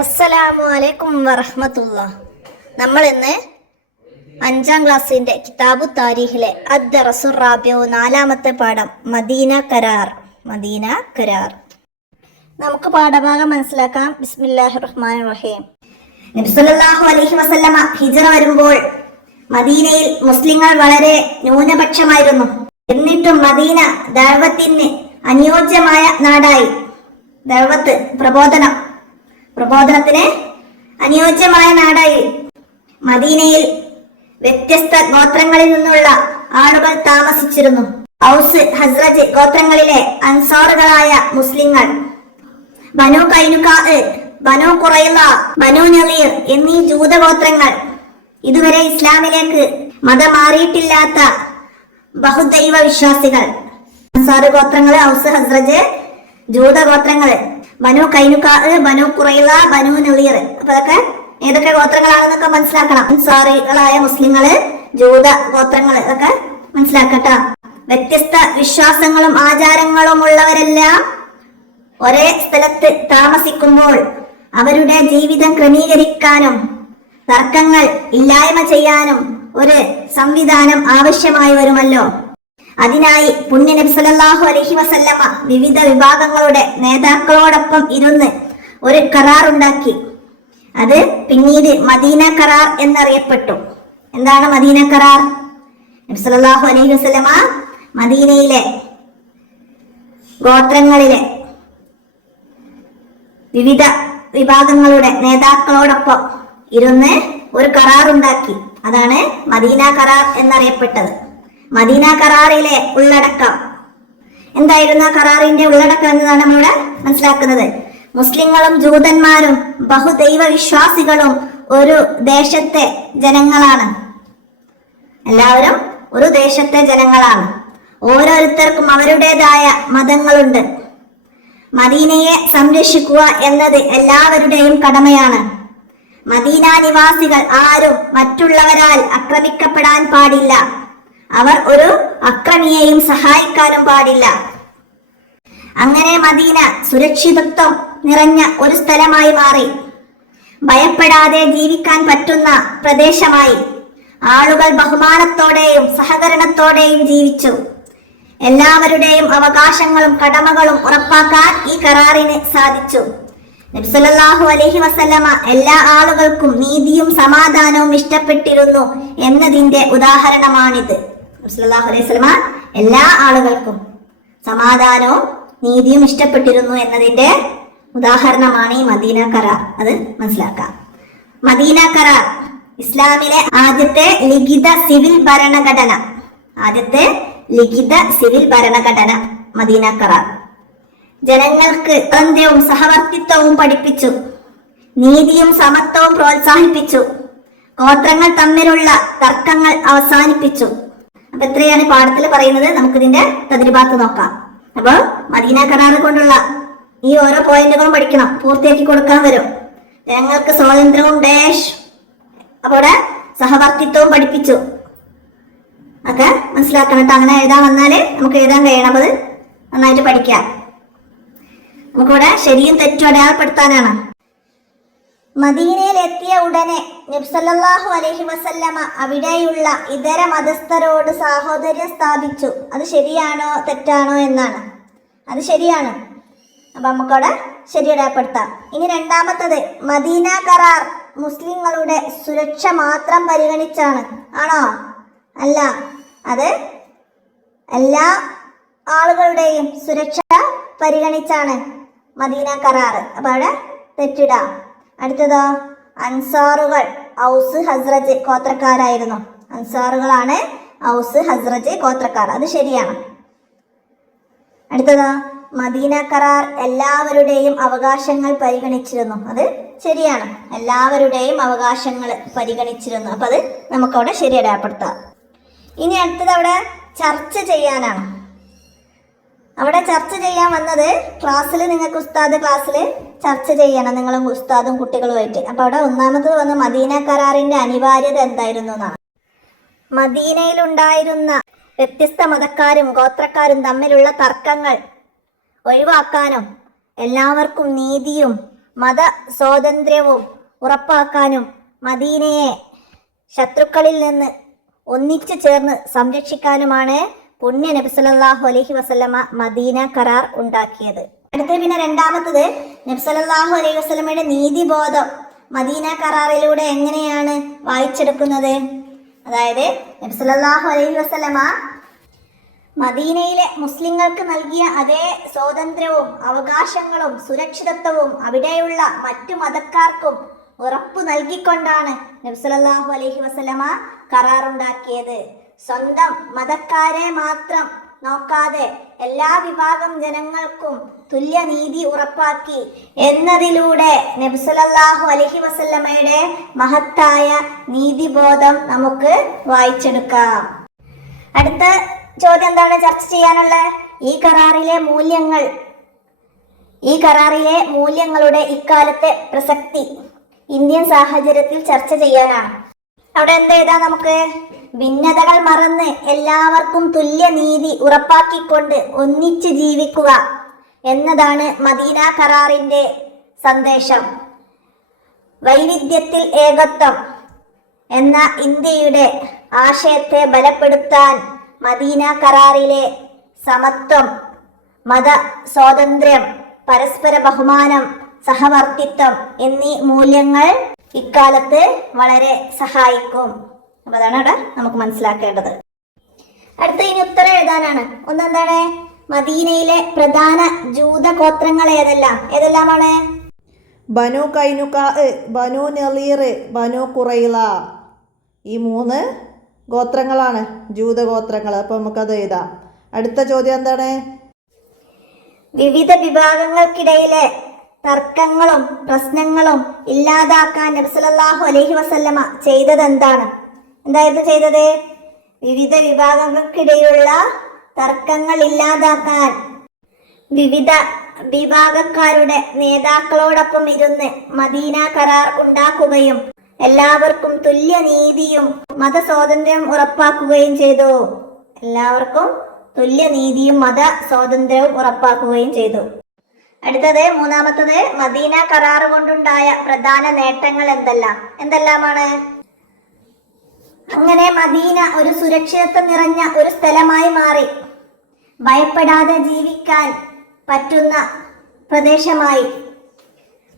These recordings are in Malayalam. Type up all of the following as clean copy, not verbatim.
അസ്സലാമു അലൈക്കും വറഹ്മത്തുള്ളാ. നമ്മൾ ഇന്ന് 5ാം ക്ലാസ്സിന്റെ കിതാബു താരീഖിലെ അദ്ദറസുർ റാബിഉ 4ാമത്തെ പാഠം മദീന കരാർ. നമുക്ക് പാഠഭാഗം മനസ്സിലാക്കാം. ബിസ്മില്ലാഹിർ റഹ്മാനിർ റഹീം. നബി സല്ലല്ലാഹു അലൈഹി വസല്ലമ ഹിജ്റ വരുമ്പോൾ മദീനയിൽ മുസ്ലിങ്ങൾ വളരെ ന്യൂനപക്ഷമായിരുന്നു. എന്നിട്ടും മദീന ദഅവത്തിന് അനുയോജ്യമായ നാടായി. ദഅവത്ത് പ്രബോധനത്തിന് അനുയോജ്യമായ നാടായി. മദീനയിൽ വ്യത്യസ്ത ഗോത്രങ്ങളിൽ നിന്നുള്ള ആളുകൾ താമസിച്ചിരുന്നു. ഔസ്, ഹസ്രജ് ഗോത്രങ്ങളിലെ അൻസാറുകളായ മുസ്ലിങ്ങൾ, ബനു കൈനുകാ, ബനു ഖുറൈള, ബനു നളീർ എന്നീ ജൂതഗോത്രങ്ങൾ, ഇതുവരെ ഇസ്ലാമിലേക്ക് മതം മാറിയിട്ടില്ലാത്ത ബഹുദൈവ വിശ്വാസികൾ. അൻസാർ ഗോത്രങ്ങള്, ഔസ്, ഹസ്രജ്, ജൂതഗോത്രങ്ങള്, ബനു കൈനുകാ, ബനു ഖുറൈള, ബനു നളീർ. അപ്പൊ അതൊക്കെ ഏതൊക്കെ ഗോത്രങ്ങളാണെന്നൊക്കെ മനസ്സിലാക്കണം. അൻസാറികളായ മുസ്ലിങ്ങള്, ജൂത ഗോത്രങ്ങള്, അതൊക്കെ മനസ്സിലാക്കട്ട. വ്യത്യസ്ത വിശ്വാസങ്ങളും ആചാരങ്ങളും ഉള്ളവരെല്ലാം ഒരേ സ്ഥലത്ത് താമസിക്കുമ്പോൾ അവരുടെ ജീവിതം ക്രമീകരിക്കാനും തർക്കങ്ങൾ ഇല്ലായ്മ ചെയ്യാനും ഒരു സംവിധാനം ആവശ്യമായി വരുമല്ലോ. അതിനായി പുണ്യ നബി സല്ലല്ലാഹു അലൈഹി വസല്ലമ വിവിധ വിഭാഗങ്ങളുടെ നേതാക്കളോടൊപ്പം ഇരുന്ന് ഒരു കരാർ ഉണ്ടാക്കി. അത് പിന്നീട് മദീന കരാർ എന്നറിയപ്പെട്ടു. എന്താണ് മദീന കരാർ? നബി സല്ലല്ലാഹു അലൈഹി വസല്ലമ മദീനയിലെ ഗോത്രങ്ങളിലെ വിവിധ വിഭാഗങ്ങളുടെ നേതാക്കളോടൊപ്പം ഇരുന്ന് ഒരു കരാർ ഉണ്ടാക്കി. അതാണ് മദീന കരാർ എന്നറിയപ്പെട്ടത്. മദീന കരാറിലെ ഉള്ളടക്കം എന്തായിരുന്നു? കരാറിന്റെ ഉള്ളടക്കം എന്നതാണ് നമ്മളിവിടെ മനസ്സിലാക്കുന്നത്. മുസ്ലിങ്ങളും ജൂതന്മാരും ബഹുദൈവ വിശ്വാസികളും ഒരു ദേശത്തെ ജനങ്ങളാണ്. എല്ലാവരും ഒരു ദേശത്തെ ജനങ്ങളാണ്. ഓരോരുത്തർക്കും അവരുടേതായ മതങ്ങളുണ്ട്. മദീനയെ സംരക്ഷിക്കുക എന്നത് എല്ലാവരുടെയും കടമയാണ്. മദീന നിവാസികൾ ആരും മറ്റുള്ളവരാൽ ആക്രമിക്കപ്പെടാൻ പാടില്ല. അവർ ഒരു അക്രമിയെയും സഹായിക്കാനും പാടില്ല. അങ്ങനെ മദീന സുരക്ഷിതത്വം നിറഞ്ഞ ഒരു സ്ഥലമായി മാറി. ഭയപ്പെടാതെ ജീവിക്കാൻ പറ്റുന്ന പ്രദേശമായി. ആളുകൾ ബഹുമാനത്തോടെയും സഹകരണത്തോടെയും ജീവിച്ചു. എല്ലാവരുടെയും അവകാശങ്ങളും കടമകളും ഉറപ്പാക്കാൻ ഈ കരാറിന് സാധിച്ചു. നബി സല്ലല്ലാഹു അലൈഹി വസല്ലമ എല്ലാ ആളുകൾക്കും നീതിയും സമാധാനവും ഇഷ്ടപ്പെട്ടിരുന്നു എന്നതിന്റെ ഉദാഹരണമാണിത്. നബി സല്ലല്ലാഹു അലൈഹി വസല്ലമ എല്ലാ ആളുകൾക്കും സമാധാനവും നീതിയും ഇഷ്ടപ്പെട്ടിരുന്നു എന്നതിന്റെ ഉദാഹരണമാണ് ഈ മദീന കരാർ. അത് മനസ്സിലാക്കാം. മദീന കരാർ ഇസ്ലാമിലെ ആദ്യത്തെ ലിഖിത സിവിൽ ഭരണഘടന മദീന കരാർ. ജനങ്ങൾക്ക് സ്വാതന്ത്ര്യവും സഹവർത്തിത്വവും പഠിപ്പിച്ചു. നീതിയും സമത്വവും പ്രോത്സാഹിപ്പിച്ചു. ഗോത്രങ്ങൾ തമ്മിലുള്ള തർക്കങ്ങൾ അവസാനിപ്പിച്ചു. അപ്പൊ എത്രയാണ് പാഠത്തിൽ പറയുന്നത്? നമുക്കിതിന്റെ തദ്രിബാത്ത് നോക്കാം. അപ്പൊ മദീന കരാർ കൊണ്ടുള്ള ഈ ഓരോ പോയിന്റുകളും പഠിക്കണം, പൂർത്തിയാക്കി കൊടുക്കാൻ വരും. ജനങ്ങൾക്ക് സ്വാതന്ത്ര്യവും അവിടെ സഹവർത്തിത്വവും പഠിപ്പിച്ചു. ഒക്കെ മനസ്സിലാക്കണം കേട്ടോ. അങ്ങനെ എഴുതാൻ വന്നാല് നമുക്ക് എഴുതാൻ കഴിയണം. അത് നന്നായിട്ട് പഠിക്കാം. നമുക്കിവിടെ ശരിയും തെറ്റും അടയാളപ്പെടുത്താനാണ്. മദീനയിൽ എത്തിയ ഉടനെ നബി സല്ലല്ലാഹു അലൈഹി വസല്ലമ അവിടെയുള്ള ഇതര മതസ്ഥരോട് സാഹോദര്യം സ്ഥാപിച്ചു. അത് ശരിയാണോ തെറ്റാണോ എന്നാണ്. അത് ശരിയാണ്. അപ്പൊ നമുക്കവിടെ ശരി അടയാളപ്പെടുത്താം. ഇനി രണ്ടാമത്തത്, മദീന കരാർ മുസ്ലിങ്ങളുടെ സുരക്ഷ മാത്രം പരിഗണിച്ചാണ്. ആണോ? അല്ല, അത് എല്ലാ ആളുകളുടെയും സുരക്ഷ പരിഗണിച്ചാണ് മദീന കരാർ. അപ്പൊ അവിടെ തെറ്റിടാം. അടുത്തതോ, അൻസാറുകൾ ഔസ് ഹസ്രജ് ഗോത്രക്കാരായിരുന്നു. അൻസാറുകളാണ് ഔസ് ഹസ്രജ് ഗോത്രക്കാർ. അത് ശരിയാണ്. അടുത്തതോ, മദീന കരാർ എല്ലാവരുടെയും അവകാശങ്ങൾ പരിഗണിച്ചിരുന്നു. അത് ശരിയാണ്. എല്ലാവരുടെയും അവകാശങ്ങൾ പരിഗണിച്ചിരുന്നു. അപ്പൊ അത് നമുക്കവിടെ ശരി അടയാളപ്പെടുത്താം. ഇനി അടുത്തത് അവിടെ ചർച്ച ചെയ്യാനാണ്. അവിടെ ചർച്ച ചെയ്യാൻ വന്നത് ക്ലാസ്സിൽ നിങ്ങൾക്ക് ക്ലാസ്സിൽ ചർച്ച ചെയ്യണം, നിങ്ങളും ഉസ്താദും കുട്ടികളുമായിട്ട്. അപ്പൊ അവിടെ ഒന്നാമത്തത് വന്ന് മദീന കരാറിന്റെ അനിവാര്യത എന്തായിരുന്നു എന്നാണ്. മദീനയിലുണ്ടായിരുന്ന വ്യത്യസ്ത മതക്കാരും ഗോത്രക്കാരും തമ്മിലുള്ള തർക്കങ്ങൾ ഒഴിവാക്കാനും എല്ലാവർക്കും നീതിയും മത സ്വാതന്ത്ര്യവും ഉറപ്പാക്കാനും മദീനയെ ശത്രുക്കളിൽ നിന്ന് ഒന്നിച്ചു ചേർന്ന് സംരക്ഷിക്കാനുമാണ് പുണ്യ നബി സല്ലല്ലാഹു അലൈഹി വസല്ലമ മദീന കരാർ ഉണ്ടാക്കിയത്. അടുത്ത പിന്നെ രണ്ടാമത്തത് നബി സല്ലല്ലാഹു അലൈഹി വസല്ലമയുടെ നീതിബോധം മദീന കരാറിലൂടെ എങ്ങനെയാണ് വായിച്ചെടുക്കുന്നത്? അതായത് നബി സല്ലല്ലാഹു അലൈഹി വസല്ലമ മദീനയിലെ മുസ്ലിങ്ങൾക്ക് നൽകിയ അതേ സ്വാതന്ത്ര്യവും അവകാശങ്ങളും സുരക്ഷിതത്വവും അവിടെയുള്ള മറ്റു മതക്കാർക്കും ഉറപ്പു നൽകിക്കൊണ്ടാണ് നബി സല്ലല്ലാഹു അലൈഹി വസല്ലമ കരാറുണ്ടാക്കിയത്. സ്വന്തം മതക്കാരെ മാത്രം നോക്കാതെ എല്ലാ വിഭാഗം ജനങ്ങൾക്കും തുല്യനീതി ഉറപ്പാക്കി എന്നതിലൂടെ നബി സല്ലല്ലാഹു അലൈഹി വസല്ലമയുടെ മഹത്തായ നീതിബോധം നമുക്ക് വായിച്ചെടുക്കാം. അടുത്ത ചോദ്യം എന്താണ് ചർച്ച ചെയ്യാനുള്ളത്? ഈ കരാറിലെ മൂല്യങ്ങളുടെ ഇക്കാലത്തെ പ്രസക്തി ഇന്ത്യൻ സാഹചര്യത്തിൽ ചർച്ച ചെയ്യാനാണ്. അവിടെ എന്തെഴുതാ നമുക്ക്? ഭിന്നതകൾ മറന്ന് എല്ലാവർക്കും തുല്യനീതി ഉറപ്പാക്കിക്കൊണ്ട് ഒന്നിച്ച് ജീവിക്കുക എന്നതാണ് മദീന കരാറിന്റെ സന്ദേശം. വൈവിധ്യത്തിൽ ഏകത്വം എന്ന ഇന്ത്യയുടെ ആശയത്തെ ബലപ്പെടുത്താൻ മദീന കരാറിലെ സമത്വം, മത സ്വാതന്ത്ര്യം, പരസ്പര ബഹുമാനം, സഹവർത്തിത്വം എന്നീ മൂല്യങ്ങൾ ഇക്കാലത്ത് വളരെ സഹായിക്കും. അപ്പൊ അതാണ് അവിടെ നമുക്ക് മനസ്സിലാക്കേണ്ടത്. അടുത്ത ഇനി ഉത്തരം എഴുതാനാണ്. ഒന്നെന്താണ്? മദീനയിലെ പ്രധാന ജൂത ഗോത്രങ്ങൾ ഏതെല്ലാമാണ്? ബനു കൈനുകാ, ബനു നളീർ, ബനു ഖുറൈള. ഈ 3 ഗോത്രങ്ങളാണ് ജൂതഗോത്രങ്ങൾ. അപ്പോൾ നമുക്കത് എഴുതാം. അടുത്ത ചോദ്യം എന്താണ്? വിവിധ വിഭാഗങ്ങൾക്കിടയിലെ തർക്കങ്ങളും പ്രശ്നങ്ങളും ഇല്ലാതാക്കാൻ നബി സല്ലല്ലാഹു അലൈഹി വസല്ലമ ചെയ്തത് എന്താണ്? എന്തായിരുന്നു ചെയ്തത്? വിവിധ വിഭാഗങ്ങൾക്കിടയിലുള്ള തർക്കങ്ങൾ ഇല്ലാതാക്കാൻ വിവിധ വിഭാഗക്കാരുടെ നേതാക്കളോടൊപ്പം ഇരുന്ന് മദീന കരാർ ഉണ്ടാക്കുകയും എല്ലാവർക്കും തുല്യനീതിയും മതസ്വാതന്ത്ര്യം ഉറപ്പാക്കുകയും ചെയ്തു. അടുത്തത് മൂന്നാമത്തത് മദീന കരാർ കൊണ്ടുണ്ടായ പ്രധാന നേട്ടങ്ങൾ എന്തെല്ലാമാണ്? അങ്ങനെ മദീന ഒരു സുരക്ഷിതത്വം നിറഞ്ഞ ഒരു സ്ഥലമായി മാറി. ഭയപ്പെടാതെ ജീവിക്കാൻ പറ്റുന്ന പ്രദേശമായി.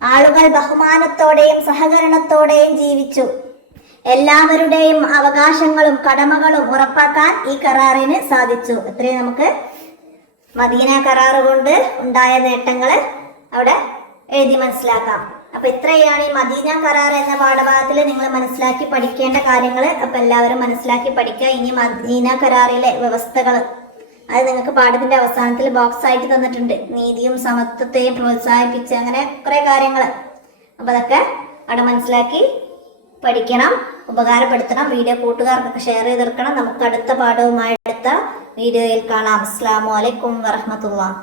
ആളുകൾ ബഹുമാനത്തോടെയും സഹകരണത്തോടെയും ജീവിച്ചു. എല്ലാവരുടെയും അവകാശങ്ങളും കടമകളും ഉറപ്പാക്കാൻ ഈ കരാറിന് സാധിച്ചു. ഇത്രയും നമുക്ക് മദീന കരാർ കൊണ്ട് ഉണ്ടായ നേട്ടങ്ങൾ അവിടെ എഴുതി മനസ്സിലാക്കാം. അപ്പൊ ഇത്രയാണ് ഈ മദീന കരാർ എന്ന പാഠഭാഗത്തിൽ നിങ്ങൾ മനസ്സിലാക്കി പഠിക്കേണ്ട കാര്യങ്ങൾ. അപ്പൊ എല്ലാവരും മനസ്സിലാക്കി പഠിക്കുക. ഇനി മദീന കരാറിലെ വ്യവസ്ഥകൾ അത് നിങ്ങൾക്ക് പാഠത്തിന്റെ അവസാനത്തിൽ ബോക്സ് ആയിട്ട് തന്നിട്ടുണ്ട്. നീതിയും സമത്വത്തെയും പ്രോത്സാഹിപ്പിച്ച് അങ്ങനെ കുറെ കാര്യങ്ങൾ. അപ്പൊ അതൊക്കെ അവിടെ മനസ്സിലാക്കി പഠിക്കണം, ഉപകാരപ്പെടുത്തണം. വീഡിയോ കൂട്ടുകാർക്കൊക്കെ ഷെയർ ചെയ്തെടുക്കണം. നമുക്ക് അടുത്ത പാഠവുമായി അടുത്ത വീഡിയോയിൽ കാണാം. അസ്സലാമു അലൈക്കും വറഹ്മത്തുള്ളാഹി.